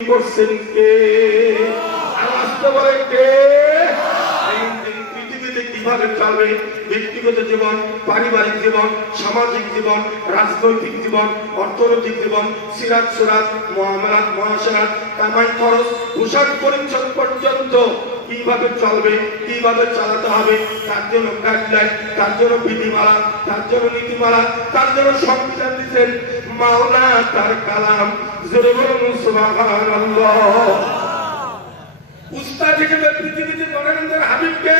করছেন কে? আওয়াজ তো বলে কে? পৃথিবীতে কিভাবে চলবে ব্যক্তিগত জীবন, পারিবারিক জীবন, সামাজিক জীবন, রাজনৈতিক জীবন, অর্থনৈতিক জীবন, সিরাত সুরাত, মুআমালাত মুআশারাত, কামাই খরচ, পোশাক পরিচ্ছদ পর্যন্ত কিভাবে চলবে, কিভাবে চালাতে হবে, তার জন্য গাইডলাইন, তার জন্য বিধিমালা, তার জন্য নীতিমালা, তার জন্য সংবিধান দিচ্ছেন মাওলা তার কালাম। জোরে বলুন সুবহানাল্লাহ। উস্তাদ হিসেবে পৃথিবীতে মনোনন্দের হাবিবকে,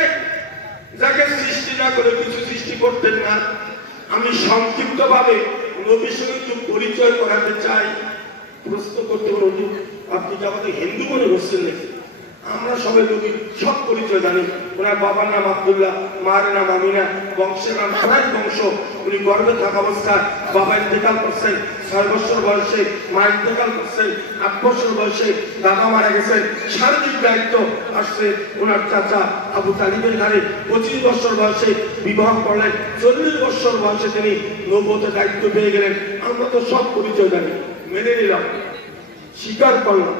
যাকে সৃষ্টি না করে কিছু সৃষ্টি করতেন না, আমি সংক্ষিপ্ত ভাবে নবীর সঙ্গে একটু পরিচয় করাতে চাই। প্রশ্ন করতে পারি, আপনি কি আমাদের হিন্দু মনে করছেন নাকি? আমরা সবাই নবীর সব পরিচয় জানি। ওনার বাবার নাম আব্দুল্লাহ, মার নাম আমিনা, বংশের নাম সবাই বংশ। উনি গর্ভে থাকা অবস্থায় বাবা ইন্তেকাল করছেন, 6 বছর বয়সে মা ইন্তেকাল করছেন, 8 বছর বয়সে দাদা মারা গেছেন। শারীরিক দায়িত্ব আসছে ওনার চাচা আবু তালিবের ঘরে। 25 বছর বয়সে বিবাহ করলেন, 40 বছর বয়সে তিনি নবুয়তের দায়িত্ব পেয়ে গেলেন। আমরা তো সব পরিচয় জানি, মেনে নিলাম, স্বীকার করলাম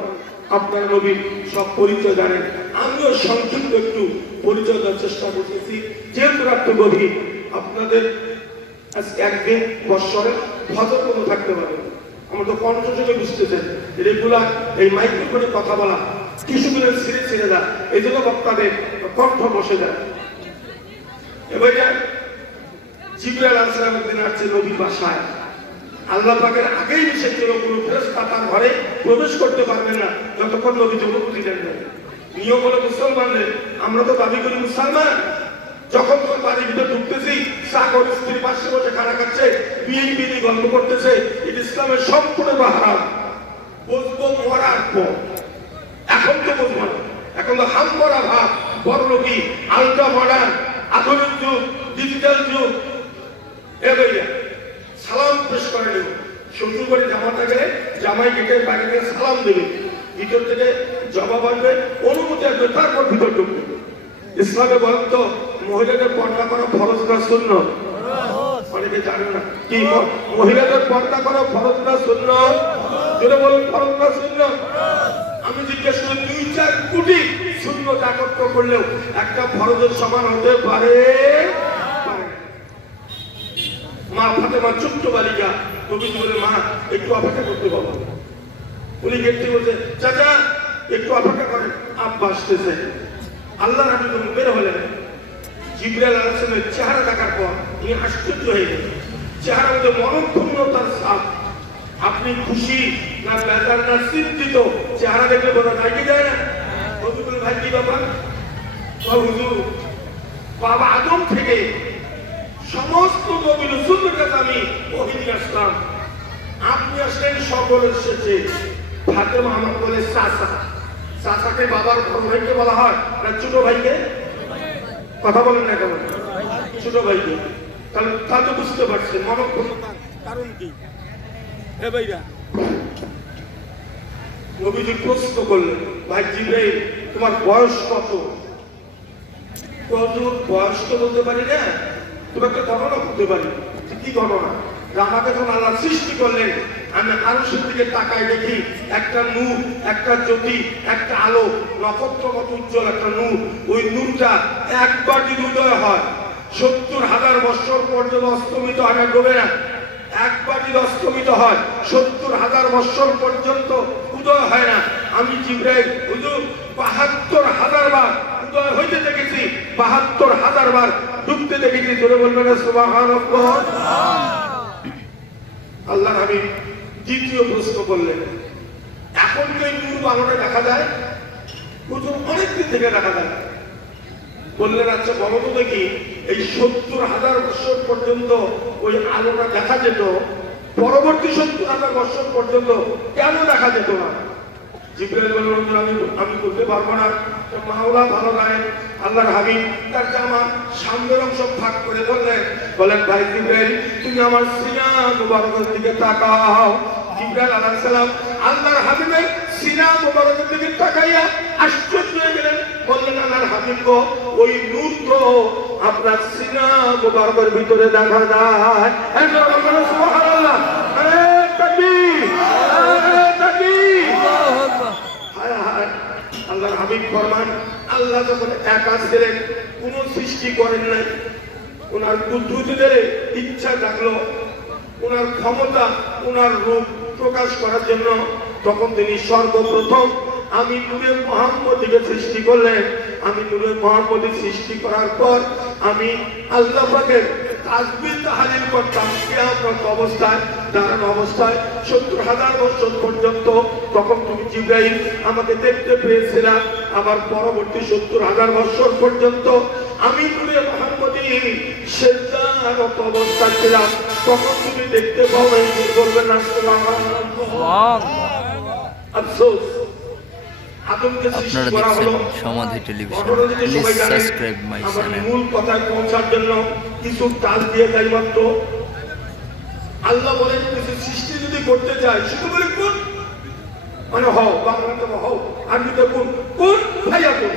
আপনার নবীর সব পরিচয় জানেন। আমিও সংক্ষিপ্ত একটু পরিচয় দেওয়ার চেষ্টা করতেছি, যেহেতু রাত্র গভীর। আপনাদের আজকে একদিন বৎসরে ফজর কোনো থাকতে পারে, আমরা তো কণ্ঠযোগে বুঝতেছেন রেগুলার এই মাইক্রোফোনে কথা বলা কিছুদিনের ছিঁড়ে ছিঁড়ে দেয়, এই জন্য বক্তাদের কণ্ঠ বসে যায়। এবার জিবরাইল আলাইহিস সালাম একদিন আসছে নবীর বাসায়। আল্লাহ পাকের আগেই নিষেধ ছিল কোনো ফেরেশতা তার ঘরে প্রবেশ করতে পারবে না যতক্ষণ নবী অনুমতি দেন না। নিয়ম হলো মুসলমানদের, আমরা তো দাবি করি মুসলমান, যখন তোর বাড়ির ভিতরে ঢুকতেছি চাকর স্ত্রীর পাশে বসে খানা খাচ্ছে, বিয়ে গল্প করতেছে, এটা ইসলামের সম্পূর্ণ হারাম। বুঝবো মরার পর, এখন তো বুঝবো না, এখন তো হাম করা ভাব, বড় লোকই, আলট্রা মডার্ন, আধুনিক যুগ, ডিজিটাল যুগ। এবারে সালাম পেশ করে দেব, শ্বশুর বাড়ি জামাতা গেলে জামাই গেটে বাইরে গেলে সালাম দেবে, ভিতর থেকে জবাব আসবে, অনুমতি আসবে, তারপর ভিতর ঢুকবে। ইসলামে বলেন তো মহিলাদের পর্দা করা ফরজ না সুন্নাত? অনেকে জানে না কি মহিলাদের পর্দা করা ফরজ না সুন্নাত? যদি বলেন ফরজ না সুন্নাত, আমি জিজ্ঞেস করি 2-4 কোটি সুন্নাত একত্র করলেও একটা ফরজের সমান হতে পারে? মা ফাতেমা ছোট্ট বালিকা, নবী বলে মা একটু অপেক্ষা করতে বলো। উনি গেট থেকে বলছে চাচা একটু অপেক্ষা করেন, আব্বা আসতেছে। আল্লাহ নবী বের হলেন, জিবরাইল আলাইহিস সালামের চেহারা দেখার পর উনি আশ্চর্য হয়ে গেলেন। চেহারার মধ্যে মনোক্ষুণ্ণতার ছাপ। আপনি খুশি না বেজার না চিন্তিত চেহারা দেখলে বোঝা যায় কি যায় না? নবী বলে ভাই কি ব্যাপার? হুজুর বাবা আদম থেকে সমস্ত নবী রাসূলের কাছে আমি ওহী নিয়ে আসলাম, আপনি আসলেন সকলের শেষে। ফাতেমা আমার বলে চাচা, চাচাকে বাবার বড় ভাইকে বলা হয় না ছোট ভাইকে? কথা বলেন না কেমন? ছোট ভাইকে। তাহলে তাহলে বুঝতে পারছেন মনোক্ষুণ্ণতার কারণ কি। হে ভাইরা, নবীজি প্রশ্ন করলেন, ভাই জিবরাইল তোমার বয়স কত? বয়স তো বলতে পারি না, তোমাকে গণনা করতে পারি। কি গণনা? আমাকে যখন আল্লাহ সৃষ্টি করলেন, আমি আরশের দিকে তাকাই দেখি একটা নূর, একটা জ্যোতি, একটা আলো, নক্ষত্র মতো উজ্জ্বল একটা নূর। ওই নূরটা একবার যদি উদয় হয় 70,000 বছর পর্যন্ত অস্তমিত হয় না, ডোবে না। একবার যদি অস্তমিত হয় 70,000 বছর পর্যন্ত উদয় হয় না। আমি জিবরাইল হুজুর 72,000 বার উদয় হইতে দেখেছি, 72,000 বার ডুবতে দেখেছি। জোরে বলবেন সুবহানাল্লাহ। আল্লাহ নবী দ্বিতীয় প্রশ্ন করলেন, এখন কি এই নূর আলোটা দেখা যায়? হুজুর অনেক দিন থেকে দেখা যায়। বললেন আচ্ছা বলো তো দেখি, এই 70,000 বছর পর্যন্ত ওই আলোটা দেখা যেত, পরবর্তী 70,000 বছর পর্যন্ত কেন দেখা যেত না? জিবরাইল বললেন আমি বলতে পারবো না। মাওলা ভালো রায় আল্লাহর হাবিব তার জামা সামনের অংশ ভাগ করে বলেন ভাই জিবরাইল তুমি আমার সিনা মুবারকের দিকে তাকাও। জিবরাইল আলাইহিস সালাম আল্লাহর হাবিবের সিনা মুবারকের দিকে তাকাইয়া আশ্চর্য হয়ে গেলেন। বললেন আল্লাহর হাবিব গো, ওই নূর তো আপনার সিনা মুবারকের ভিতরে দেখা যায়। সুবহানাল্লাহ, আরে তাকবীর, আরে তাকবীর। আল্লাহর হাবিব ফরমান, আল্লাহ যখন একা ছিলেন, কোন সৃষ্টি করেন নাই, ওনার কুদরতের ইচ্ছা জাগলো, ওনার ক্ষমতা, ওনার রূপ প্রকাশ করার জন্য, তখন তিনি সর্বপ্রথম আমি নূরে মুহাম্মদীকে সৃষ্টি করলেন। আমি নূরে মুহাম্মদী সৃষ্টি করার পর আমি আল্লাহ পাকের তাসবিহ তাহলিল করতাম কিয়ামত অবস্থায়, দাঁড়ানো অবস্থায় ৭০,০০০ বছর পর্যন্ত। তখন তুমি জিবরাইল আমাকে দেখতে পেয়েছিলাম। আবার পরবর্তী ৭০,০০০ বছর পর্যন্ত আমি নূরে মুহাম্মদী সিজদারত অবস্থায় ছিলাম। তখন তুমি দেখতে পাও নাই, বলবেন না সুবহানাল্লাহ। আফসোস, আদমকে সৃষ্টি করা হলো। সমাধি television, please subscribe my channel. মূল কথায় পৌঁছার জন্য কিছু টাচ দিয়ে যাই মাত্র। আল্লাহ বলেন কিছু সৃষ্টি যদি করতে চায়, শুধু বলে কোন, মানে হও, বাংলাতে হও, আরবিতে কোন, কোন ভাইয়া কোন।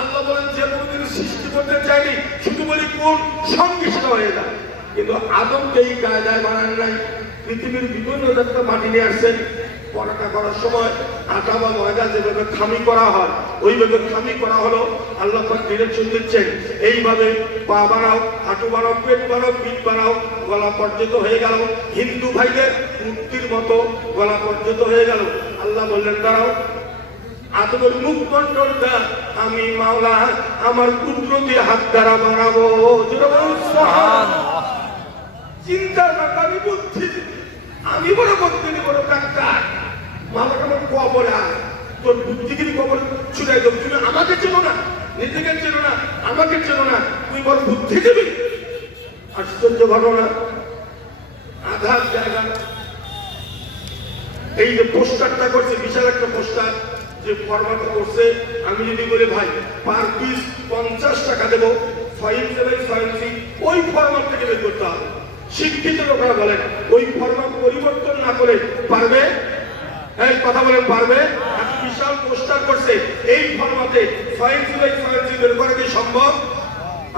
আল্লাহ বলেন যে কোনদিন সৃষ্টি করতে চাইনি, শুধু বলি কোন, সঙ্গে সেটা হয়ে যায়। কিন্তু আদমকে এই কায়দায় বানান নাই। পৃথিবীর বিভিন্ন জায়গায় মাটি নিয়ে আসছেন। পরোটা করার সময় আটা বা ময়দা যেভাবে খামি করা হয়, ওইভাবে খামি করা হলো। আল্লাহ পাক ডিরেকশন দিচ্ছেন, এইভাবে পা বানাও, হাঁটু বানাও, পেট বানাও, পিঠ বানাও, গলা পর্যন্ত হয়ে গেল। হিন্দু ভাইদের মূর্তির মতো গলা পর্যন্ত হয়ে গেল। আল্লাহ বললেন দাঁড়াও, আদমের মুখমণ্ডলটা আমি মাওলা আমার কুদরতি হাত দ্বারা বানাবো। চিন্তা না করি বুদ্ধি, আমি বড় বক্তি, বড় ডাক্তার, মামাকে আমার কবরে আয়, তোর বুদ্ধিগিরি কবর ছুটাই দেব। তুমি আমাকে চেনো না, নিজেকে চেনো না, আমাকে চেনো না, তুই বড় বুদ্ধি দিবি। আশ্চর্য ঘটনা, আধার জায়গা। এই যে পোস্টারটা করছে, বিশাল একটা পোস্টার যে ফরমাট করছে, আমি যদি বলি ভাই পার পিস 50 টাকা দেবো, 6 ইঞ্চি বাই 6 ইঞ্চি, ওই ফরমাট থেকে বের করতে হবে। শিক্ষিত লোকেরা বলেন ওই ফরমাট পরিবর্তন না করে পারবে? এই কথা বলেন পারবে? বিশাল পোস্টার করছে, এই ফরমাটে 6 ইঞ্চি বাই 6 ইঞ্চি বের করা কি সম্ভব?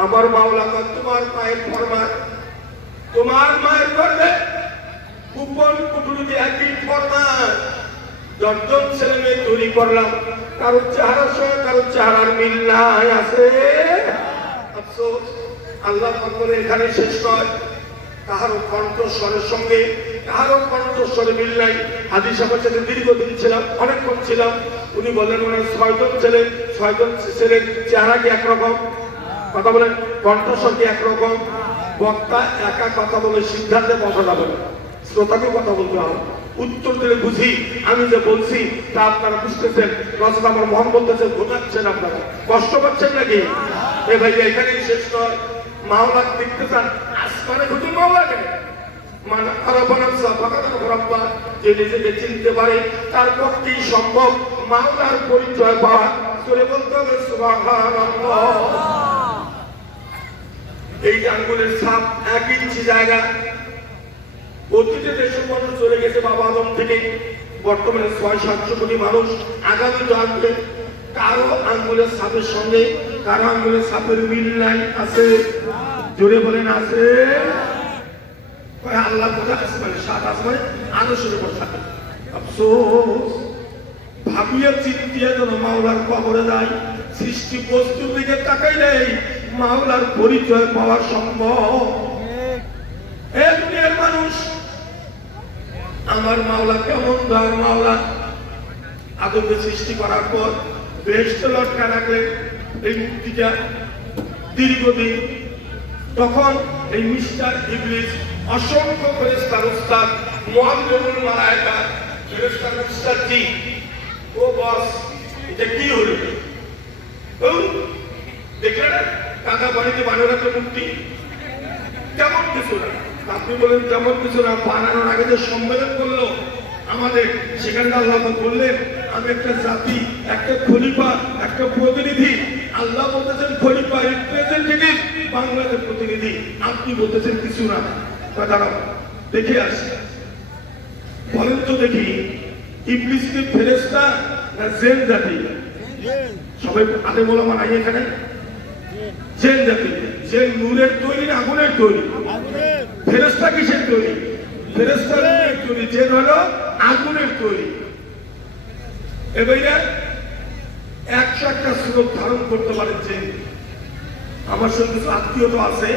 আমার মাওলা তোমার পায়ের ফরমাট তোমার মায়ের করবে। কুপন কুটুরিতে একই ফরমাট। 10 জন ছেলে মেয়ে তৈরি করলাম, কারোর চেহারার সঙ্গে কারোর চেহারার মিল নাই, আছে। আফসোস, আল্লাহ পাক বলে এখানে শেষ নয়। কাহারও কণ্ঠস্বরের সঙ্গে কাহারও কণ্ঠস্বরে মিল নাই। হাজী সাহেবের সাথে দীর্ঘদিন ছিলাম, অনেকক্ষণ ছিলাম। উনি বললেন ওনার 6 জন ছেলে, 6 জন ছেলের চেহারা কি একরকম? কথা বলেন, কণ্ঠস্বর কি একরকম? বক্তা একা কথা বলে সিদ্ধান্তে পৌঁছা যাবে না, শ্রোতাকে কথা বলতে হবে। উত্তর দিলে বুঝি আমি যে বলছি তা আপনারা বুঝতেছেন, রসদ আমার মন বলতেছে, ঘুমাচ্ছেন আপনারা, কষ্ট পাচ্ছেন নাকি? এ ভাই এখানেই শেষ নয়। মাওলা দেখতে চান, আসমানে শুধু মাওলাকে মানে যে নিজেকে চিনতে পারে তার পক্ষেই সম্ভব মাওলার পরিচয় পাওয়া। চলে বলতে হবে সুবহানাল্লাহ। এই আঙ্গুলের ছাপ 1 ইঞ্চি জায়গা। অতীতে দেশের মানুষ চলে গেছে বাবা আদম থেকে, বর্তমানে 600-700 কোটি মানুষ আগামী জানবে। কারো আঙ্গুলের ছাপের সঙ্গে কারো আঙ্গুলের ছাপের মিল নাই, আছে? জোরে বলেন আছে? আল্লাহ কোথায় আসমানে, 7 আসমানে আরশের উপর থাকে। আফসোস, ভাবিয়া চিন্তিয়া যেন মাওলার কবরে যায়, সৃষ্টি বস্তুর দিকে তাকাই নেই, মাওলার পরিচয় পাওয়া সম্ভব। এ দুনিয়ার মানুষ, আমার মাওলা কেমন দয়ার মাওলা। আদমকে সৃষ্টি করার পর বেহেশতে লটকা রাখলেন এই মূর্তিটা দীর্ঘদিন। তখন এই মিস্টার ইবলিস অসংখ্য ফেরেশতার উস্তাদ মুআল্লিমুল মালায়েকা ফেরেশতার উস্তাদ জি, ও বস এটা কি হলো? দেখলেন কাকা বাড়িতে বানানো একটা মূর্তি, তেমন কিছু না। আপনি বলেন তেমন কিছু না, বানানোর আগে যে সম্মেলন করলো আমাদের, সেখানে আল্লাহ বললেন আমি একটা জাতি, একটা খলিফা, একটা প্রতিনিধি। আল্লাহ বলতেছেন খলিফা, রিপ্রেজেন্টেটিভ, বাংলাদেশের প্রতিনিধি। আপনি বলতেছেন কিছু না। দাঁড়াও দেখে আসি, বলেন তো দেখি ইবলিস কি ফেরেশতা না জিন জাতি? সবাই আদে ওলামা নাই এখানে? জিন জাতি। জিন নূরের তৈরি না আগুনের তৈরি? ফেরেশতা কিসের তৈরি? ফেরেশতা নূরের তৈরি, জিন হলো আগুনের তৈরি। এবারে আদম আলাইহিস সালাম, 7 একটা স্রোত ধারণ করতে পারেন। যে আমার সঙ্গে কিছু আত্মীয়তা আছে,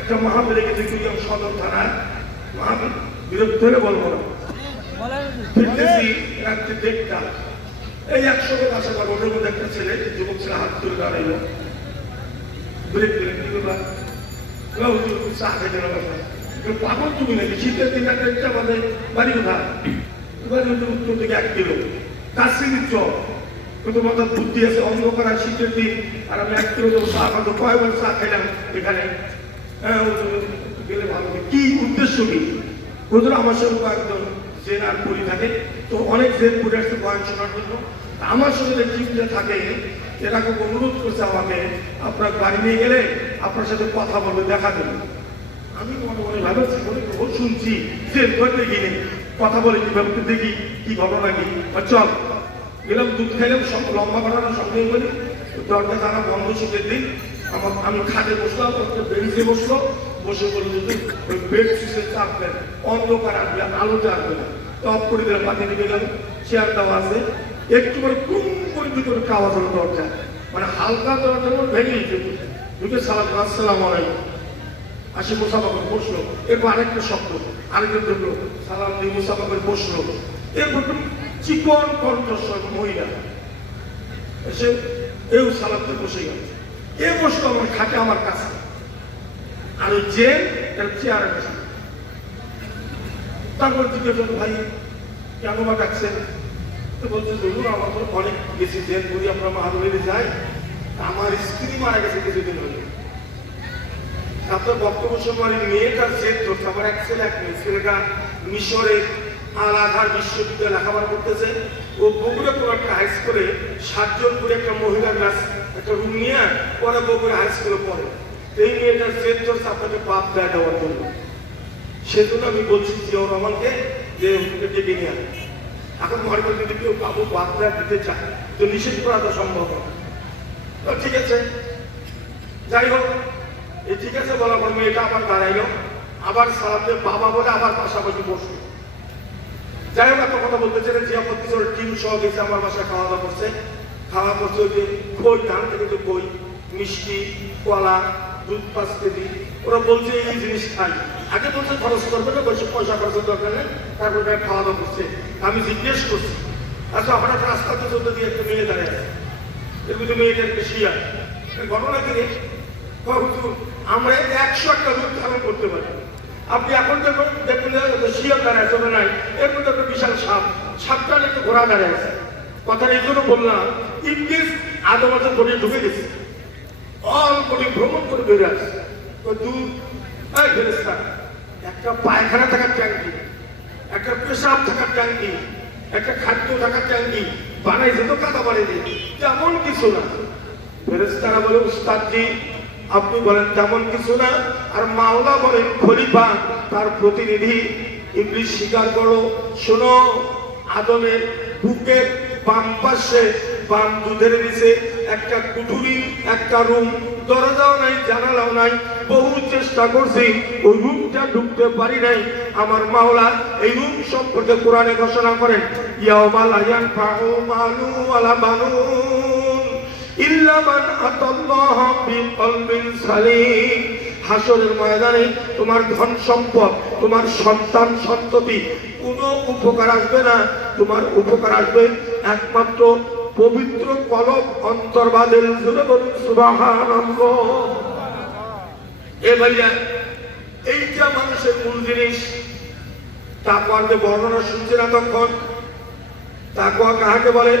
একটা মাহাবীরে গেছে কুড়িয়াম সদর থানায়, মাহাবীর বিরুদ্ধে বলবো না, ফিরতেছি রাত্রি 1:30, এই 100 লোক আসা পর ওটার মধ্যে একটা ছেলে, যুবক ছেলে হাত তুলে দাঁড়াইলো, ব্রেক দিলেন, কি ব্যাপার? চা খেতে না পাগল তুমি নাকি? শীতের দিন একটা বাজে বাড়ি কোথায়? বাড়ি উত্তর থেকে 1 কিলো কাশ্মীর চক, কিন্তু মাথার বুদ্ধি আছে, অন্ধকার শীতের দিন, আর আমি 1 কিলো দেবো চা খাবো, কয়বার চা খেলাম এখানে। হ্যাঁ গেলে ভালো, কি উদ্দেশ্য কি? ওদের আমার সঙ্গে একজন জেন আর পড়ি থাকে, তো অনেক জেন পড়ে আসছে বয়ান শোনার জন্য। আমার সঙ্গে যে টিমটা থাকে এরা খুব অনুরোধ করছে আমাকে, আপনার বাড়ি নিয়ে গেলে আপনার সাথে কথা বলবে, দেখা দেবে। আমি মনে মনে ভাবছি, মনে করবো শুনছি যে দেখিনি, কথা বলে কিভাবে দেখি কি ঘটনা কি। চল গেলাম, দুধ খাইলাম, সব লম্বা ঘটনা সঙ্গে বলি। দরজা জানা বন্ধ শীতের দিন, আমি খাটে বসলাম, বেঞ্চে বসলো, বসে বলল যে ওই বেড সিসে চাপবেন, অন্ধকার আসবে, আলোতে আসবে না। টপ করে দিলাম, বাতি নিয়ে গেলাম, চেয়ার দেওয়া আছে, একটু করে টুম করে ভিতরে আওয়াজ হলো দরজা, মানে হালকা দরজা ভেঙেই ঢুকে সালাম, আসসালাম আলাইকুম। আসি মুসাফা করে বসলো, এরপর আরেকটা শব্দ, আরেকটা ঢুকলো, সালাম দিয়ে মুসাফা করে বসলো। এরপর চিকন কণ্ঠস্বর মহিলা এসে এও সালাম দিয়ে বসে গেল। এ বসলো আমার খাটে আমার কাছে, আর ওই যে চেয়ারে বসে। তারপর জিজ্ঞেস, ভাই কেন বা ডাকছেন? তো বলছে, ধরুন আমার তো অনেক বেশি জেন করি, আমরা মাহাদুরে যাই, আমার স্ত্রী মারা গেছে কিছুদিন হলে। তারপর বক্তব্য সময় মেয়েটার জেদ ধরছে, আমার এক ছেলে এক মেয়ে, ছেলেটা মিশরের আল আজহার বিশ্ববিদ্যালয়ে লেখাপড়া করতেছে। ও বগুড়া কোনো একটা হাই স্কুলে 7 জন করে একটা মহিলা ক্লাস একটা রুম নিয়ে পরে বগুড়া হাই স্কুলে পড়ে। এই মেয়েটার জেদ ধরছে আপনাকে বাপ দেয় দেওয়ার জন্য। সেজন্য আমি বলছি জিয়াউর রহমানকে যে ডেকে নিয়ে আসে। এখন মনে করি যদি কেউ বাবু বাপ দেয় দিতে চায় তো নিষেধ করা তো সম্ভব হবে। তো ঠিক আছে, যাই হোক, এই ঠিক আছে বলার পর মেয়েটা আবার দাঁড়াইলো, আবার সালামে বাবা বলে আবার পাশাপাশি বসলো। যাই হোক, এত কথা বলতেছে জিয়াপতি টিম সহ গেছে আমার বাসায়, খাওয়া দাওয়া করছে। খাওয়া করছে ওই যে খই, ধান থেকে যে খই, মিষ্টি, কলা, দুধ 5 কেজি। ওরা বলছে এই জিনিস খাই। আগে বলছে খরচ করবে না, বলছে পয়সা খরচের দরকার নেই। তারপরে খাওয়া দাওয়া করছে। আমি জিজ্ঞেস করছি, আচ্ছা হঠাৎ রাস্তাতে চলতে দিয়ে একটা মেয়ে দাঁড়িয়ে আছে, এর মধ্যে মেয়েটাকে শিয়া ঘটনা কি রে? আমরা 100টা রূপ ধারণ করতে পারি। আপনি এখন দেখুন শিয়ার দাঁড়ায় আছে নাই, এর মধ্যে একটা বিশাল সাপ, সাপটা একটা ঘোড়া দাঁড়িয়ে আছে। কথাটা এই জন্য বললাম, ইংলিশ আদালতের বডি ঢুকে গেছে, অল বডি ভ্রমণ করে বেড়ে আসছে। একটা পায়খানা থাকার ট্যাঙ্কি, একটা পেশাব থাকার ট্যাঙ্কি, একটা খাদ্য থাকার ট্যাঙ্কি বানাইছে তো কাদা বানিয়ে তেমন কিছু না। ফেরেশতারা বলে, উস্তাদজি আপনি বলেন তেমন কিছু না, আর মাওলা বলেন খলিফা তার প্রতিনিধি। ইংলিশ স্বীকার করো, শোনো, আদমের বুকের বাম পাশে বাম দুধের নিচে একটা কুঠুরি, একটা রুম, দরজাও নাই, জানালাও নাই, বহু চেষ্টা করছি, ওই রুমটা ঢুকতে পারি নাই। আমার মাওলা এই রুম সম্পর্কে কোরআনে ঘোষণা করেন, ইয়াউমা লা ইয়ানফাউ মালুন ওয়ালা বানুন ইল্লা মান আতাল্লাহা বিকলবিন সালিম। হাসরের ময়দানে তোমার ধন সম্পদ, তোমার সন্তান সন্ততি কোনো উপকার আসবে না। তোমার উপকার আসবে একমাত্র পবিত্র কলব অন্তর্বাদের জন্য। বলুন সুবহানাল্লাহ। এ ভাইয়া, এইটা মানুষের মূল জিনিস। তাকওয়ার যে বর্ণনা শুনছি না তখন, তাকওয়া কাহাকে বলে?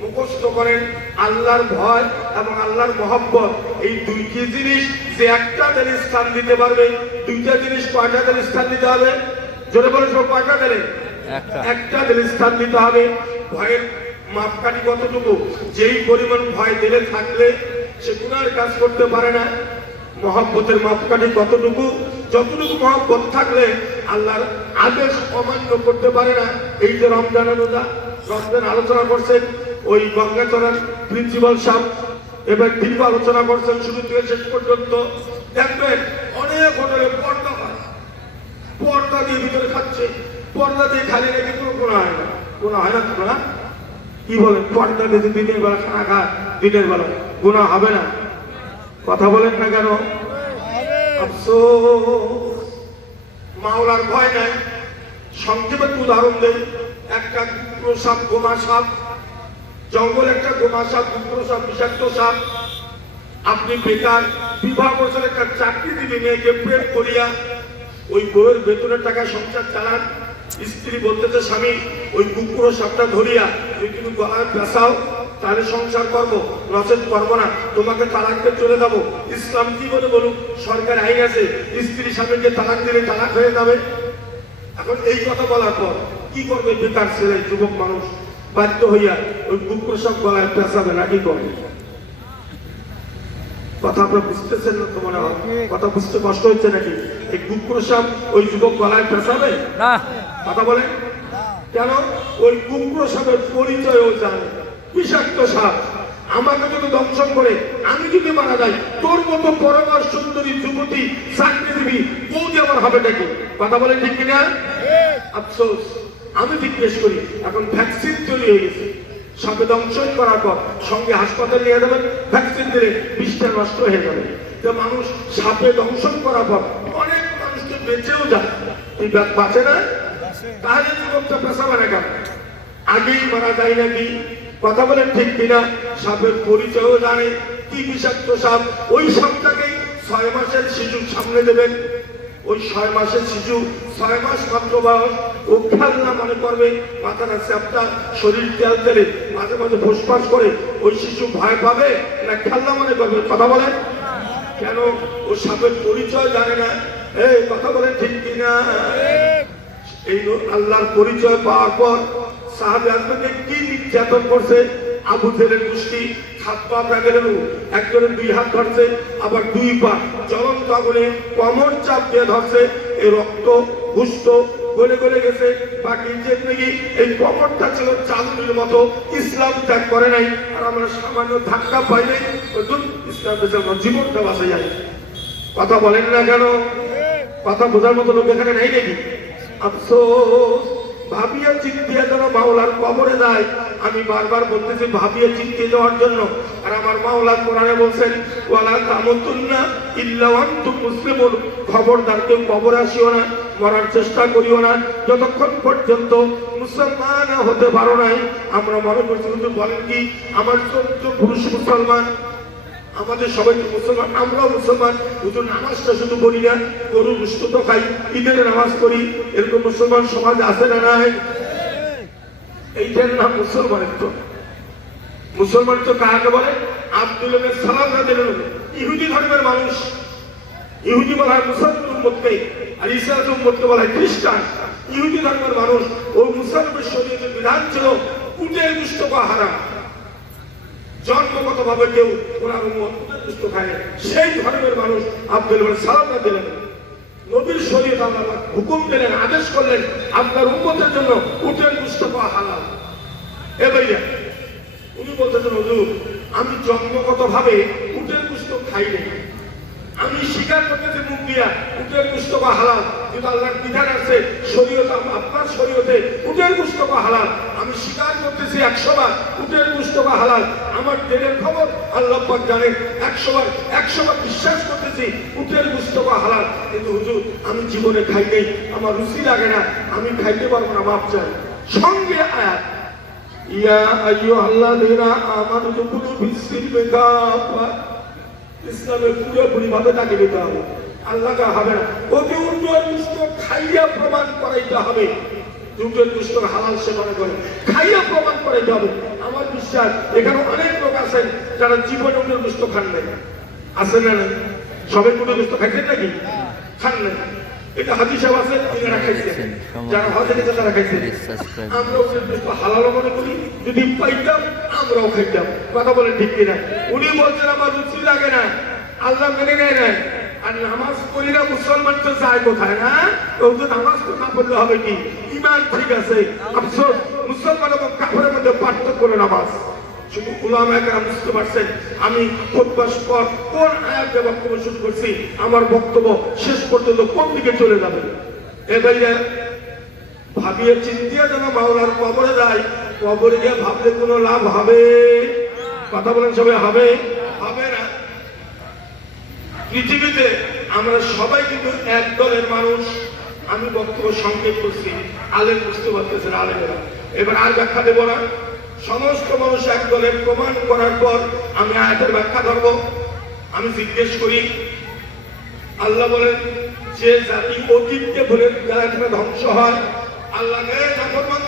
মুখস্থ করেন আল্লাহর ভয় এবং আল্লাহর মহব্বত, এই দুইটি জিনিস যে একটা দিলে স্থান দিতে পারবে। দুইটা জিনিস কয়টা দিলে স্থান দিতে হবে? জোরে বলে সব কয়টা দিলে? একটা দিলে স্থান দিতে হবে। ভয়ের মাপকাঠি কতটুকু? যেই পরিমাণ ভয় দিলে থাকলে সে গুনার কাজ করতে পারে না। মহব্বতের মাপকাঠি কতটুকু? যতটুকু মহব্বত থাকলে আল্লাহর আদেশ অমান্য করতে পারে না। এই যে রমজানের রোজা, রমজান আলোচনা করছেন ওই গঙ্গাচরণ প্রিন্সিপাল সাহেব, এবার দীর্ঘ আলোচনা করছেন শুরু থেকে শেষ পর্যন্ত। দেখবেন অনেক হোটেলে পর্দা হয়, পর্দা দিয়ে ভিতরে খাচ্ছে, পর্দা দিয়ে খালি রেখে কোনো হয় না, কোনো হয় না। তোমরা কি বলেন, পর্দা দিতে দিনের বেলা খানা খা, দিনের বেলা গুনাহ হবে না? কথা বলেন না কেন? আফসোস, মাওলার ভয় নাই। সংক্ষেপে উদাহরণ দেই, একটা কুকুর সাপ, গোমা সাপ, জঙ্গল একটা গোমা সাপ, কুকুর সাপ, বিষাক্ত সাপ। আপনি বেকার, বিবাহ করছেন, একটা চাকরি দিবি মেয়েকে প্রেম করিয়া, ওই বউয়ের বেতনের টাকা সংসার চালান। স্ত্রী বলতেছে স্বামী, ওই কুকুর সাপটা ধরিয়া তুমি গলায় পেশাও, তাহলে সংসার করবো, নচেত করবো না, তোমাকে তালাক দিয়ে চলে যাবো। ইসলাম কি বলে বলুক? সরকার আইন আছে, স্ত্রী স্বামীকে তালাক দিলে তালাক হয়ে যাবে। এখন এই কথা বলার পর কি করবে বেকার ছেলে, যুবক মানুষ? বাধ্য হইয়া ওই কুকুর সাপ গলায় পেশাবে, নাকি করবে? কথা আপনারা বুঝতেছেন না তো মনে হয়? কথা বুঝতে কষ্ট হচ্ছে নাকি? এই কুকুর সাপ ওই যুবক গলায় পেশাবে না। কথা বলেন কেন? ওই কুকুর সাপের পরিচয়ও জানে। বিষাক্ত সাপ আমাকে যদি দংশন করে, আমি যদি মারা যাই, তোর মতো পরমার সুন্দরী যুবতী চাকরি দিবি, বৌদি আমার হবে নাকি? কথা বলেন ঠিক কিনা? আফসোস, আমি জিজ্ঞেস করি, এখন ভ্যাকসিন তৈরি হয়ে গেছে, সাপে দংশন করার পর সঙ্গে হাসপাতালে নিয়ে যাবেন, ভ্যাকসিন দিলে বিষটা নষ্ট হয়ে যাবে। তো মানুষ সাপে দংশন করার পর অনেক মানুষকে বেঁচেও যায়, বাঁচে না? তাহলে যুবকটা পেশাবে না কেন? আগেই মারা যায় নাকি? কথা বলেন ঠিক কিনা? সাপের পরিচয়ও জানে, কি বিষাক্ত সাপ। ওই সাপটাকেই 6 মাসের শিশুর সামনে দেবেন। ওই 6 মাসের শিশু, 6 মাস মাত্র বয়স, ও খেলনা মনে করবে, মাথাটা চ্যাপটা, শরীর তেল তেলে, মাঝে মাঝে ফোসফাস করে। ওই শিশু ভয় পাবে না খেলনা মনে করবে? কথা বলেন কেন? ও সাপের পরিচয় জানে না। এই কথা বলেন ঠিক কিনা? এই আল্লাহর পরিচয় পাওয়ার পর সাহাবী আজকে কি নির্যাতন করছে। আবু জেলের গোষ্ঠী হাত পা ভেঙে দিল, একজনের 2 হাত ধরছে, আবার 2 পা জ্বলন্ত আগুনে কোমর চাপ দিয়ে ধরছে। এই রক্ত গুস্ত গলে গলে গেছে। বাকি যে নাকি এই কোমরটা ছিল চালুনির মতো, ইসলাম ত্যাগ করে নাই। আর আমরা সামান্য ধাক্কা পাইলে ইসলাম জীবনটা বাঁচে যায়। কথা বলেন না কেন? কথা বোঝার মতো লোক এখানে নাই নাকি? আফসোস, ভাবিয়া চিন্তিয়া যেন মাওলার কবরে যায়। আমি বারবার বলতেছি ভাবিয়া চিন্তিয়ে যাওয়ার জন্য। আর আমার মাওলা কোরআনে বলছেন, ওয়ালা তামুতুন্না ইল্লা ওয়া আনতুম মুসলিমুন, খবরদার কেউ কবরে আসিও না, মরার চেষ্টা করিও না যতক্ষণ পর্যন্ত মুসলমান হতে পারো নাই। আমরা মনে করছি হুজুর বলেন কি, আমার 14 পুরুষ মুসলমান, আমাদের সবাই তো মুসলমান, আমরাও মুসলমান। হুজুর নামাজটা শুধু বলি না, গরু গোশত তো খাই, ঈদের নামাজ পড়ি, এরকম মুসলমান সমাজ আছে না নাই? এইটার নাম মুসলমানের তো। মুসলমান তো কাকে বলে? আব্দুল সালাম না দিলেন ইহুদি ধর্মের মানুষ। ইহুদি বলা হয় মুসলমান উম্মতকে, আর ইসলাম উম্মতকে বলা হয় খ্রিস্টান। ইহুদি ধর্মের মানুষ, ওই মুসলমানের শরীয়তের বিধান ছিল উটের গোশত খাওয়া হারাম। জন্মগত ভাবে কেউ ওনার উটের গোশত খায়, সেই ধর্মের মানুষ আব্দুল সালাম না দিলেন। নবীর শরীয়ত আল্লাহ হুকুম দিলেন, আদেশ করলেন, আপনার উম্মতের জন্য উটের গোশত খাওয়া হালাল। এ ভাইয়া, উনি বলতেছেন হুজুর আমি জন্মগত ভাবে উটের গোশত খাই নাই, আমি স্বীকার করতেছি মুখ দিয়া উটের গোশত খাওয়া হালাল, কিন্তু আল্লাহর বিধান আছে শরীয়ত, আপনার শরীয়তে উটের গোশত খাওয়া হালাল। আমি স্বীকার করতেছি 100 বার উটের গোশত খাওয়া হালাল। আমার দিনের খবর আল্লাহ পাক জানেন, 100 বার বিশ্বাস করতেছি উটের গোশত খাওয়া হালাল, কিন্তু হুজুর আমি জীবনে খাই নাই, আমার রুচি লাগে না, আমি খাইতে পারবো না, মাপ চাই। সঙ্গে আয়াত, ইয়া আইয়ুহাল্লাযীনা আমানু দুখুলু ফিস-সিলমি কাফা, ইসলামের পুরোপুরি ভাবে তাকে দিতে হবে, আল্লাহকে হবে না। ওকে উটের গোশত খাইয়া প্রমাণ করাইতে হবে, উটের গোশত হালাল সে মনে করে, খাইয়া প্রমাণ করাইতে হবে। আমার বিশ্বাস এখানে অনেক লোক আছেন যারা জীবনে উটের গোশত খান নাই, আছেন না? সবাই উটের গোশত খাইছেন নাকি? খান নাই। এটা হাদিস আছে, এরা খাইছেন, যারা হজে গেছে তারা খাইছেন। আমরা উটের গোশত হালাল মনে করি, যদি পাইতাম আমরাও খাইতাম। কথা বলেন ঠিক কিনা? উনি বলছেন আমার রুচি লাগে না, আল্লাহ মেনে নেয় না। আর নামাজ পড়ি না, মুসলমান তো যায় কোথায়? না, ওই তো নামাজ তো না পড়লে হবে কি? ইমান ঠিক আছে। আফসোস, মুসলমান এবং কাফেরের মধ্যে পার্থক্য করে নামাজ। শুধু উলামায়ে কেরাম বুঝতে পারছেন আমি খুতবার পর কোন আয়াত দিয়ে বক্তব্য শুরু করছি, আমার বক্তব্য শেষ পর্যন্ত কোন দিকে চলে যাবে। এ ভাইয়া, ভাবিয়ে চিন্তিয়া যেন মাওলার কবরে যায়। কবরে গিয়ে ভাবলে কোনো লাভ হবে? কথা বলেন সবাই, হবে? হবে না। পৃথিবীতে আমরা সবাই কিন্তু এক দলের মানুষ। আমি বক্তব্য সংক্ষেপ করছি, আলেম বুঝতে পারতেছেন, আলেমেরা। এবার আর ব্যাখ্যা দেব না। সমস্ত মানুষ এক দলের প্রমাণ করার পর আমি আয়াতের ব্যাখ্যা ধরব। আমি জিজ্ঞেস করি, আল্লাহ বলেন যে জাতি অতীতকে বলে যারা ধ্বংস হয়, আল্লাহকে নাফরমান